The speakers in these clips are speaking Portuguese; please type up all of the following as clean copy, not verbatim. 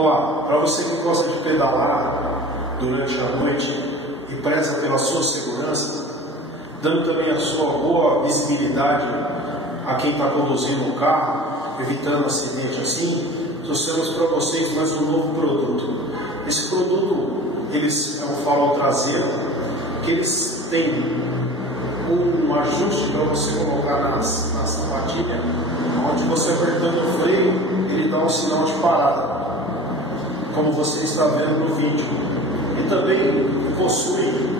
Olá, para você que gosta de pedalar durante a noite e preza pela sua segurança, dando também a sua boa visibilidade a quem está conduzindo o carro, evitando acidente assim, trouxemos para vocês mais um novo produto. Esse produto, eles é um farol traseiro, que eles têm um ajuste para você colocar na sapatilha, onde você apertando o freio, ele dá um sinal de parada, como você está vendo no vídeo. E também possui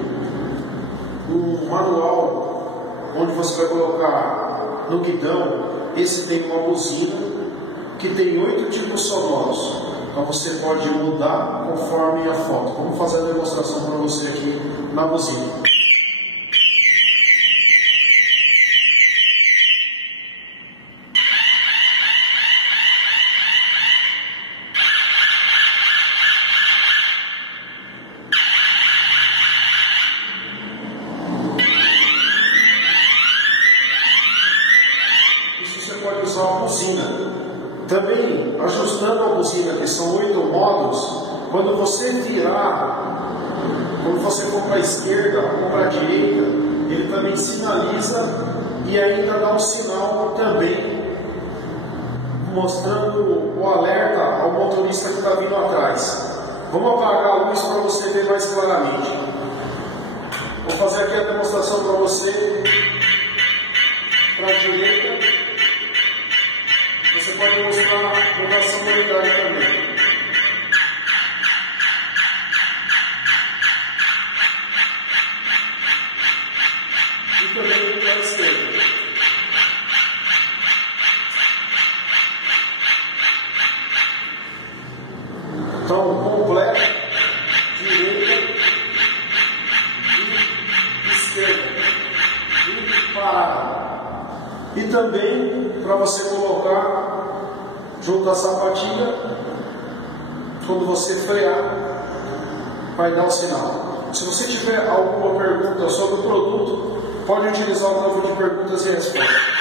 um manual, onde você vai colocar no guidão. Esse tem uma buzina, que tem 8 tipos sonoros. Então você pode mudar conforme a foto. Vamos fazer a demonstração para você aqui na buzina. Você pode usar a buzina. Também, ajustando a buzina, que são 8 modos, quando você virar, quando você for para a esquerda ou para a direita, ele também sinaliza e ainda dá um sinal também, mostrando o alerta ao motorista que está vindo atrás. Vamos apagar a luz para você ver mais claramente. Vou fazer aqui a demonstração para você. Para a direita. Você pode mostrar a sonoridade também. E também para a esquerda. Então, completo, direita e esquerda. E parada. E também para você colocar junto à sapatilha, quando você frear, vai dar o sinal. Se você tiver alguma pergunta sobre o produto, pode utilizar o campo de perguntas e respostas.